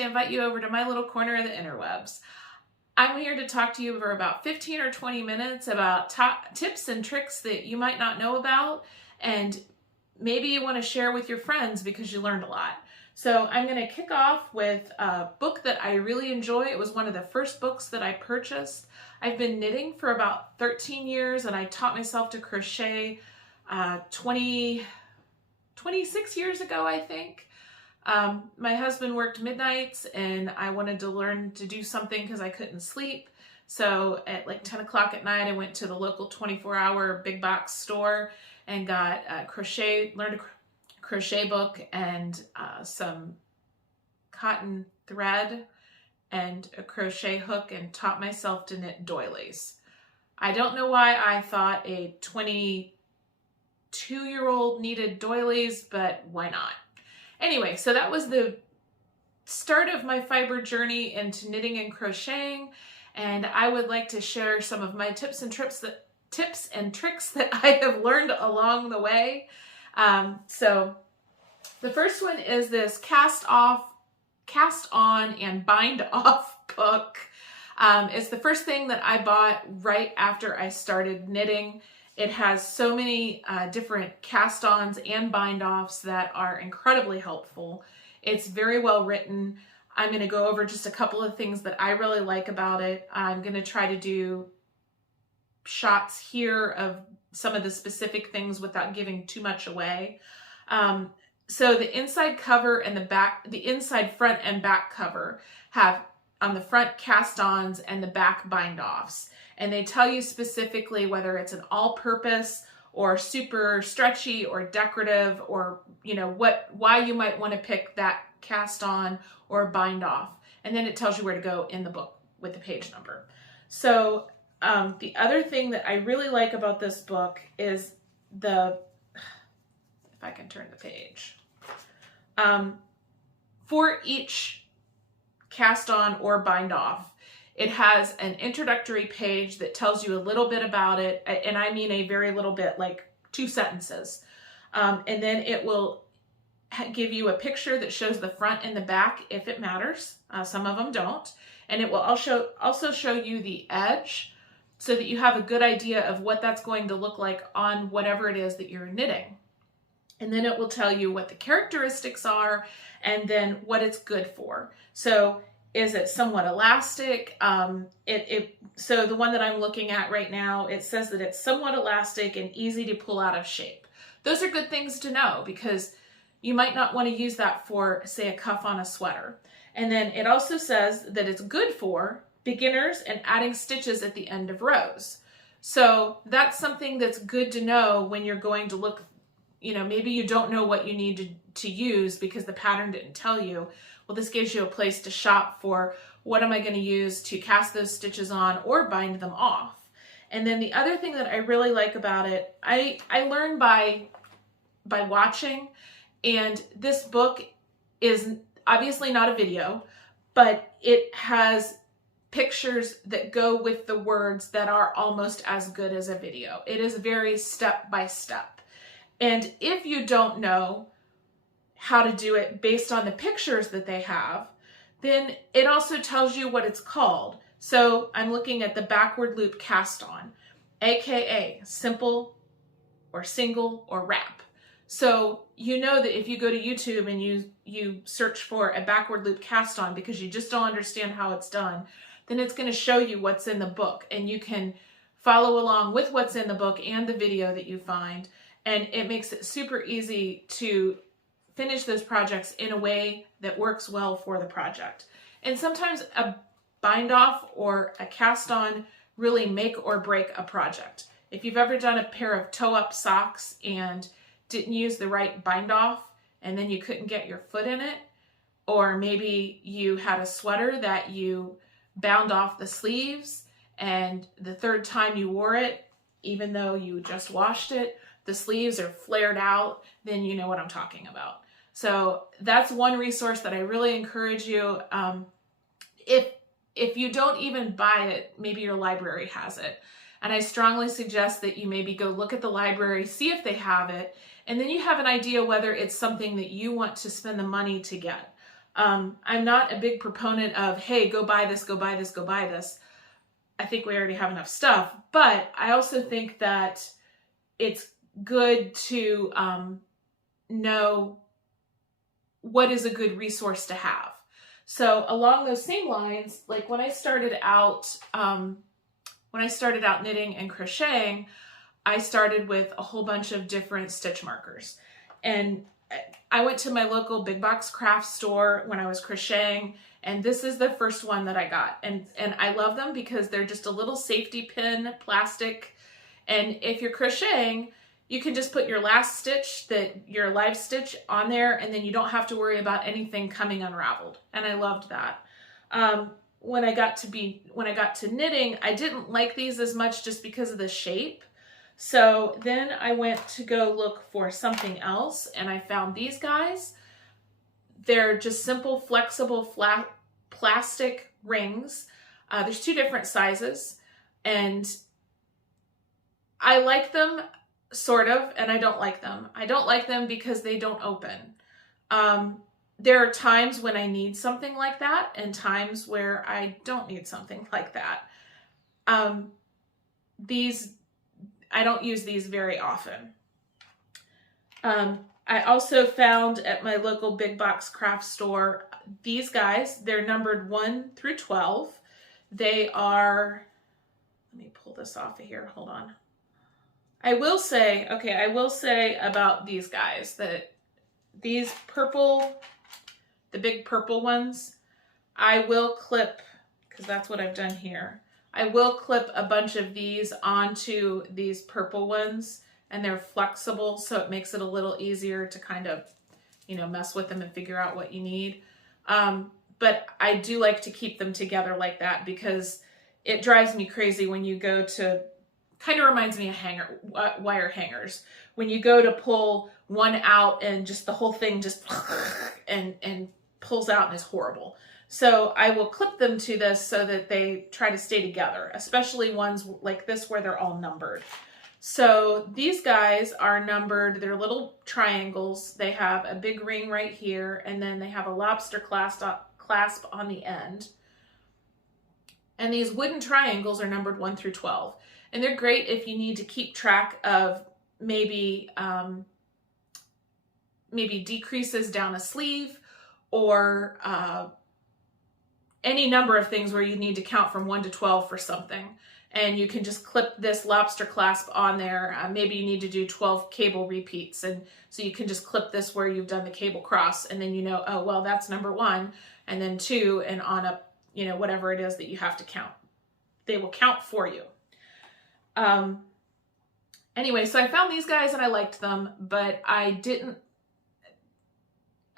to invite you over to my little corner of the interwebs. I'm here to talk to you for about 15 or 20 minutes about top tips and tricks that you might not know about, and maybe you want to share with your friends because you learned a lot. So I'm going to kick off with a book that I really enjoy. It was one of the first books that I purchased. I've been knitting for about 13 years, and I taught myself to crochet 26 years ago, I think. My husband worked midnights, and I wanted to learn to do something because I couldn't sleep. So at like 10 o'clock at night, I went to the local 24-hour big box store and got learned a crochet book and some cotton thread and a crochet hook, and taught myself to knit doilies. I don't know why I thought a 22-year-old needed doilies, but why not? Anyway, so that was the start of my fiber journey into knitting and crocheting, and I would like to share some of my tips and tricks that I have learned along the way. So the first one is this cast on and bind off book. It's the first thing that I bought right after I started knitting. It has so many different cast-ons and bind-offs that are incredibly helpful. It's very well written. I'm going to go over just a couple of things that I really like about it. I'm going to try to do shots here of some of the specific things without giving too much away. So the inside cover and the inside front and back cover have on the front cast-ons and the back bind-offs. And they tell you specifically whether it's an all-purpose or super stretchy or decorative, or why you might want to pick that cast on or bind off. And then it tells you where to go in the book with the page number. So the other thing that I really like about this book is if I can turn the page. For each cast on or bind off, it has an introductory page that tells you a little bit about it, and I mean a very little bit, like 2 sentences. And then it will give you a picture that shows the front and the back if it matters. Some of them don't. And it will also show you the edge so that you have a good idea of what that's going to look like on whatever it is that you're knitting. And then it will tell you what the characteristics are and then what it's good for. So is it somewhat elastic? So the one that I'm looking at right now, it says that it's somewhat elastic and easy to pull out of shape. Those are good things to know because you might not want to use that for, say, a cuff on a sweater. And then it also says that it's good for beginners and adding stitches at the end of rows. So that's something that's good to know when you're going to look, maybe you don't know what you need to use because the pattern didn't tell you. Well, this gives you a place to shop for what am I going to use to cast those stitches on or bind them off. And then the other thing that I really like about it, I learned by watching, and this book is obviously not a video, but it has pictures that go with the words that are almost as good as a video. It is very step by step. And if you don't know how to do it based on the pictures that they have, then it also tells you what it's called. So I'm looking at the backward loop cast on, aka simple or single or wrap. So you know that if you go to YouTube and you search for a backward loop cast on because you just don't understand how it's done, then it's going to show you what's in the book, and you can follow along with what's in the book and the video that you find. And it makes it super easy to finish those projects in a way that works well for the project. And sometimes a bind off or a cast on really make or break a project. If you've ever done a pair of toe up socks and didn't use the right bind off and then you couldn't get your foot in it, or maybe you had a sweater that you bound off the sleeves and the third time you wore it, even though you just washed it, the sleeves are flared out, then you know what I'm talking about. So that's one resource that I really encourage you. If you don't even buy it, maybe your library has it. And I strongly suggest that you maybe go look at the library, see if they have it, and then you have an idea whether it's something that you want to spend the money to get. I'm not a big proponent of, hey, go buy this, go buy this, go buy this. I think we already have enough stuff, but I also think that it's good to know what is a good resource to have. So along those same lines, like when I started out knitting and crocheting, I started with a whole bunch of different stitch markers. And I went to my local big box craft store when I was crocheting, and this is the first one that I got. And I love them because they're just a little safety pin, plastic. And if you're crocheting, you can just put your last stitch, your live stitch on there, and then you don't have to worry about anything coming unraveled. And I loved that. When I got to knitting, I didn't like these as much just because of the shape. So then I went to go look for something else, and I found these guys. They're just simple, flexible, flat plastic rings. There's 2 different sizes, and I like them sort of, and I don't like them. I don't like them because they don't open. There are times when I need something like that and times where I don't need something like that. I don't use these very often. I also found at my local big box craft store, these guys, they're numbered 1 through 12. They are, let me pull this off of here, hold on. I will say about these guys that these purple, the big purple ones, I will clip, because that's what I've done here. I will clip a bunch of these onto these purple ones, and they're flexible, so it makes it a little easier to kind of, mess with them and figure out what you need. But I do like to keep them together like that because it drives me crazy when you go to, kind of reminds me of wire hangers. When you go to pull one out and just the whole thing just and pulls out and is horrible. So I will clip them to this so that they try to stay together, especially ones like this where they're all numbered. So these guys are numbered, they're little triangles. They have a big ring right here, and then they have a lobster clasp on the end. And these wooden triangles are numbered 1 through 12. And they're great if you need to keep track of maybe decreases down a sleeve, or any number of things where you need to count from 1 to 12 for something. And you can just clip this lobster clasp on there. Maybe you need to do 12 cable repeats, and so you can just clip this where you've done the cable cross, and then oh, well, that's number 1, and then 2, and on up, whatever it is that you have to count. They will count for you. Anyway, so I found these guys and I liked them, but I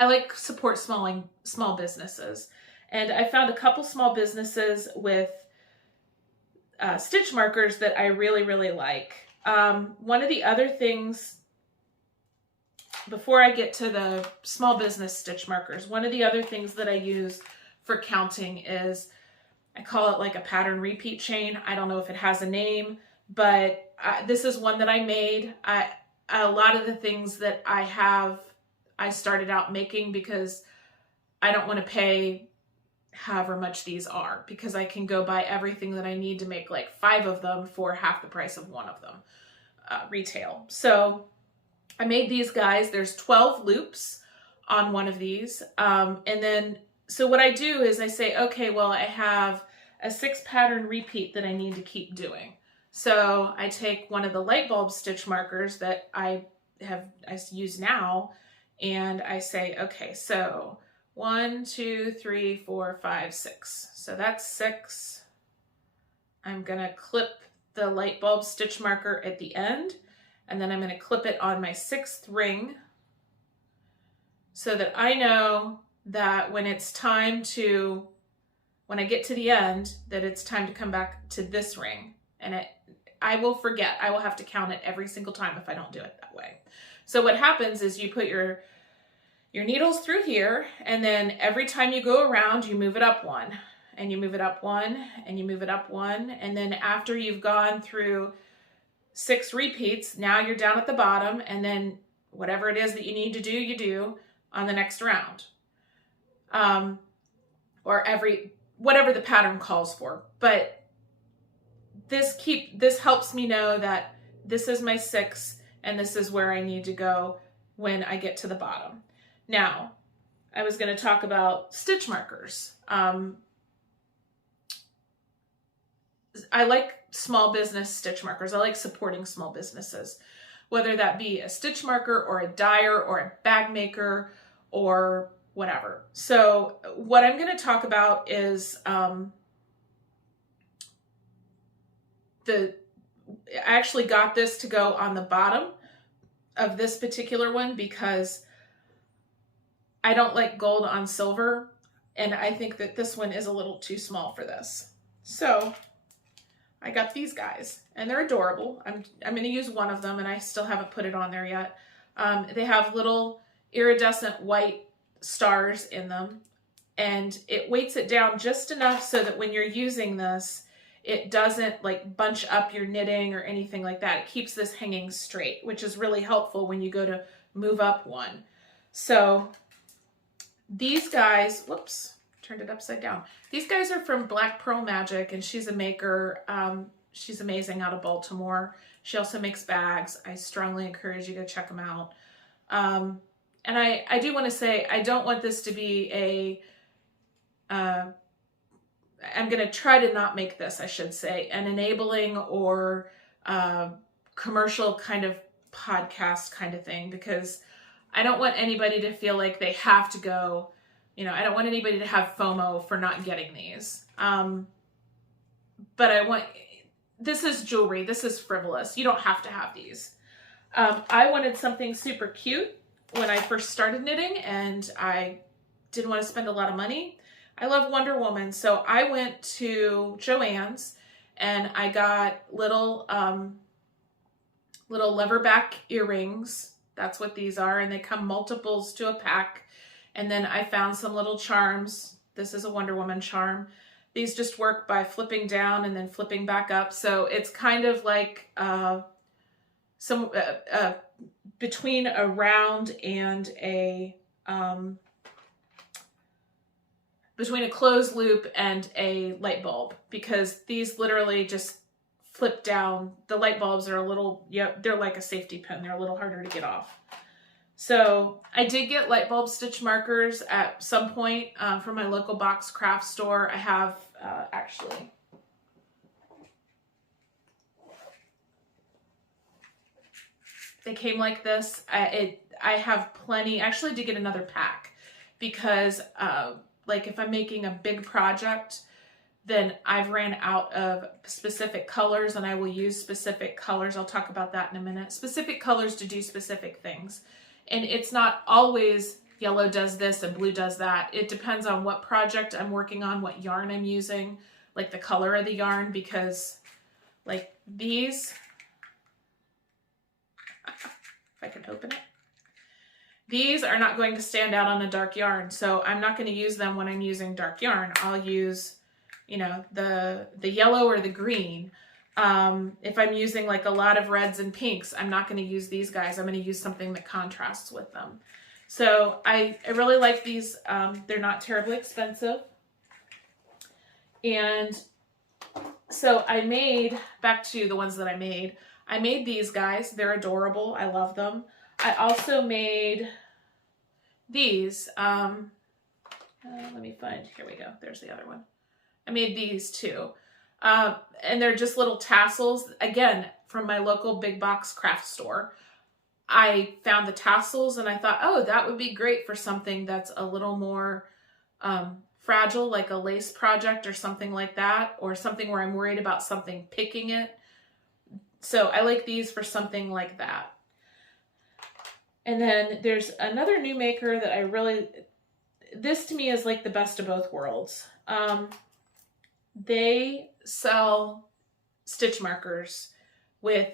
like support small businesses. And I found a couple small businesses with stitch markers that I really, really like. One of the other things, before I get to the small business stitch markers, one of the other things that I use for counting is, I call it like a pattern repeat chain. I don't know if it has a name, but this is one that I made. A lot of the things that I have, I started out making because I don't want to pay however much these are, because I can go buy everything that I need to make like 5 of them for half the price of 1 of them retail. So I made these guys. There's 12 loops on one of these. And then, so what I do is I say, okay, well, I have a 6 pattern repeat that I need to keep doing. So I take one of the light bulb stitch markers that I use now, and I say, okay, so 1, 2, 3, 4, 5, 6. So that's 6. I'm gonna clip the light bulb stitch marker at the end, and then I'm gonna clip it on my 6th ring so that I know that when I get to the end, that it's time to come back to this ring. And I will forget. I will have to count it every single time if I don't do it that way. So what happens is you put your needles through here, and then every time you go around, you move it up 1, and you move it up 1, and you move it up 1, and then after you've gone through 6 repeats, now you're down at the bottom, and then whatever it is that you need to do, you do on the next round. or whatever the pattern calls for. But this helps me know that this is my 6 and this is where I need to go when I get to the bottom. Now, I was going to talk about stitch markers. I like small business stitch markers. I like supporting small businesses, whether that be a stitch marker or a dyer or a bag maker or whatever. So what I'm going to talk about is I actually got this to go on the bottom of this particular one because I don't like gold on silver, and I think that this one is a little too small for this. So I got these guys, and they're adorable. I'm going to use one of them, and I still haven't put it on there yet. They have little iridescent white stars in them, and it weights it down just enough so that when you're using this, it doesn't like bunch up your knitting or anything like that. It keeps this hanging straight, which is really helpful when you go to move up one. So these guys, whoops, turned it upside down. These guys are from Black Pearl Magic, and she's a maker. She's amazing out of Baltimore. She also makes bags. I strongly encourage you to check them out. And I do want to say, I don't want this to be I'm going to try to not make this, I should say, an enabling or commercial kind of podcast kind of thing, because I don't want anybody to feel like they have to go, I don't want anybody to have FOMO for not getting these. But this is jewelry. This is frivolous. You don't have to have these. I wanted something super cute when I first started knitting, and I didn't want to spend a lot of money. I love Wonder Woman, so I went to Joann's and I got little leverback earrings. That's what these are, and they come multiples to a pack. And then I found some little charms. This is a Wonder Woman charm. These just work by flipping down and then flipping back up. So it's kind of like between a round and between a closed loop and a light bulb, because these literally just flip down. The light bulbs are they're like a safety pin. They're a little harder to get off. So I did get light bulb stitch markers at some point from my local box craft store. I have actually. They came like this. I have plenty. Actually, I did get another pack because like if I'm making a big project, then I've ran out of specific colors, and I will use specific colors. I'll talk about that in a minute. Specific colors to do specific things. And it's not always yellow does this and blue does that. It depends on what project I'm working on, what yarn I'm using, like the color of the yarn, because like these, if I can open it, these are not going to stand out on a dark yarn. So I'm not going to use them when I'm using dark yarn. I'll use, the yellow or the green. If I'm using like a lot of reds and pinks, I'm not going to use these guys. I'm going to use something that contrasts with them. So I really like these. They're not terribly expensive. And so I made, back to the ones that I made these guys. They're adorable. I love them. I also made these. Let me find, here we go. There's the other one. I made these too. And they're just little tassels, again, from my local big box craft store. I found the tassels and I thought, oh, that would be great for something that's a little more fragile, like a lace project or something like that, or something where I'm worried about something picking it. So I like these for something like that. And then there's another new maker that this to me is like the best of both worlds. They sell stitch markers with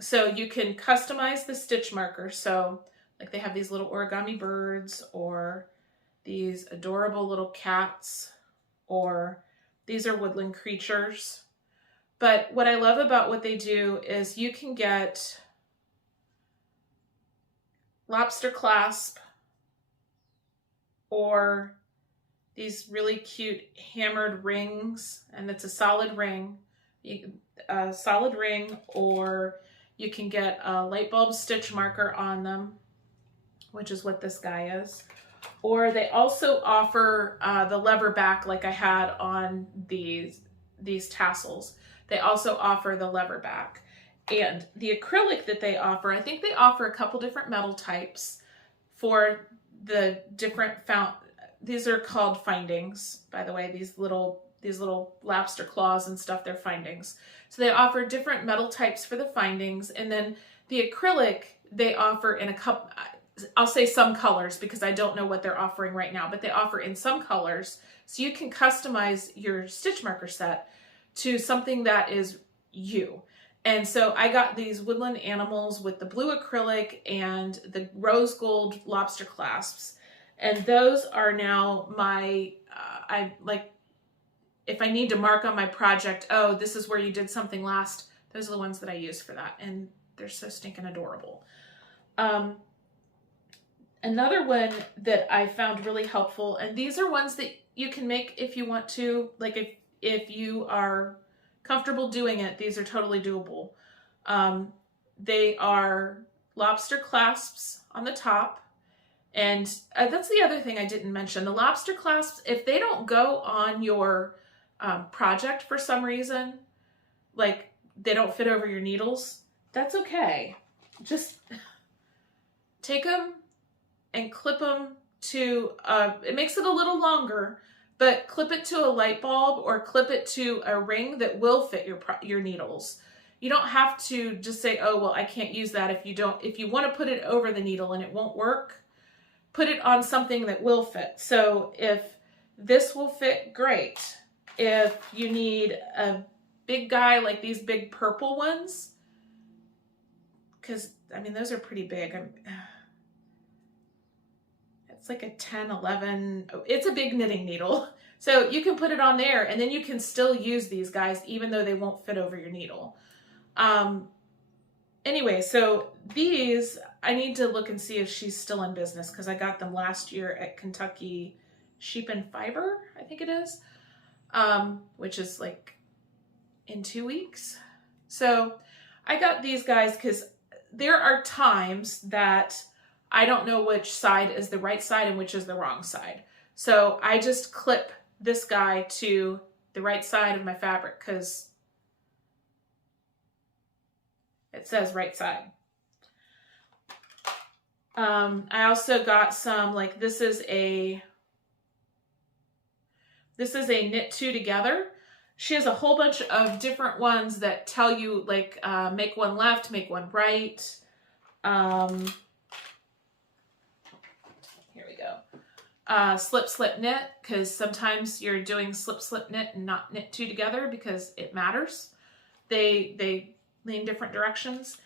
so you can customize the stitch marker. So like they have these little origami birds, or these adorable little cats, or these are woodland creatures. But what I love about what they do is you can get Lobster Clasp or these really cute hammered rings, and it's a solid ring. A solid ring, or you can get a light bulb stitch marker on them, which is what this guy is. Or they also offer the lever back, like I had on these tassels. They also offer the lever back. And the acrylic that they offer, I think they offer a couple different metal types for the different these are called findings, by the way. These little lobster claws and stuff, they're findings. So they offer different metal types for the findings, and then the acrylic they offer in a couple, I'll say some colors because I don't know what they're offering right now, but they offer in some colors, so you can customize your stitch marker set to something that is you. And so I got these woodland animals with the blue acrylic and the rose gold lobster clasps. And those are now my, if I need to mark on my project, oh, this is where you did something last, those are the ones that I use for that. And they're so stinking adorable. Another one that I found really helpful, and these are ones that you can make if you want to, like if you are comfortable doing it, these are totally doable. They are lobster clasps on the top. And that's the other thing I didn't mention. The lobster clasps, if they don't go on your project for some reason, like they don't fit over your needles, that's okay. Just take them and clip them to, it makes it a little longer, but clip it to a light bulb or clip it to a ring that will fit your needles. You don't have to just say, oh, well, I can't use that if you want to put it over the needle and it won't work, put it on something that will fit. So if this will fit, great. If you need a big guy like these big purple ones, because I mean, those are pretty big. It's like a 10, 11, it's a big knitting needle. So you can put it on there and then you can still use these guys even though they won't fit over your needle. Anyway, so these, I need to look and see if she's still in business because I got them last year at Kentucky Sheep and Fiber, I think it is, which is like in 2 weeks. So I got these guys because there are times that I don't know which side is the right side and which is the wrong side. So I just clip this guy to the right side of my fabric because it says right side. I also got some, like this is a knit two together. She has a whole bunch of different ones that tell you like make one left, make one right. Here we go. Slip, slip, knit, because sometimes you're doing slip, slip, knit and not knit two together because it matters. They lean different directions.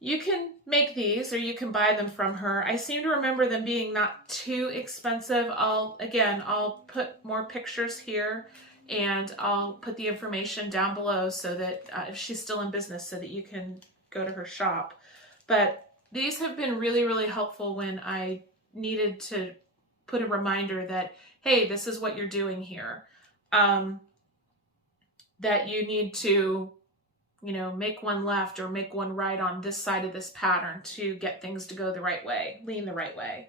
You can make these or you can buy them from her. I seem to remember them being not too expensive. I'll put more pictures here and I'll put the information down below so that if she's still in business so that you can go to her shop. But these have been really, really helpful when I needed to put a reminder that, hey, this is what you're doing here. That you need to, you know, make one left or make one right on this side of this pattern to get things to go the right way, lean the right way.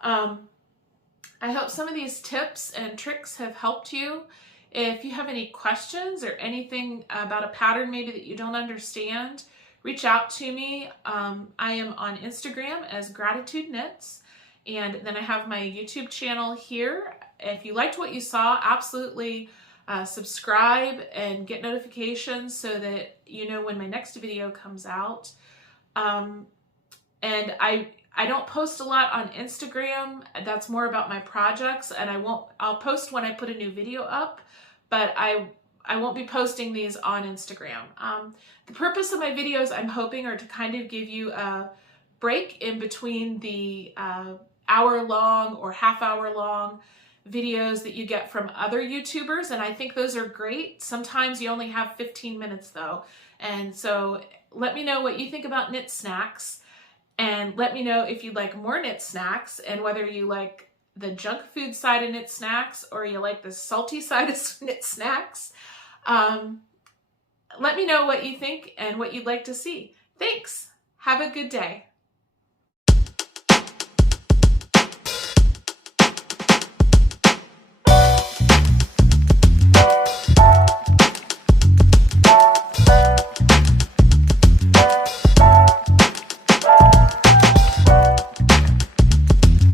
I hope some of these tips and tricks have helped you. If you have any questions or anything about a pattern maybe that you don't understand, reach out to me. I am on Instagram as Gratitude Knits, and then I have my YouTube channel here. If you liked what you saw, absolutely subscribe and get notifications so that you know when my next video comes out. And I don't post a lot on Instagram. That's more about my projects, and I'll post when I put a new video up, but I won't be posting these on Instagram. The purpose of my videos, I'm hoping, are to kind of give you a break in between the hour-long or half-hour-long videos that you get from other YouTubers, and I think those are great. Sometimes you only have 15 minutes though, and so let me know what you think about knit snacks. And let me know if you'd like more knit snacks and whether you like the junk food side of knit snacks or you like the salty side of knit snacks. Let me know what you think and what you'd like to see. Thanks. Have a good day.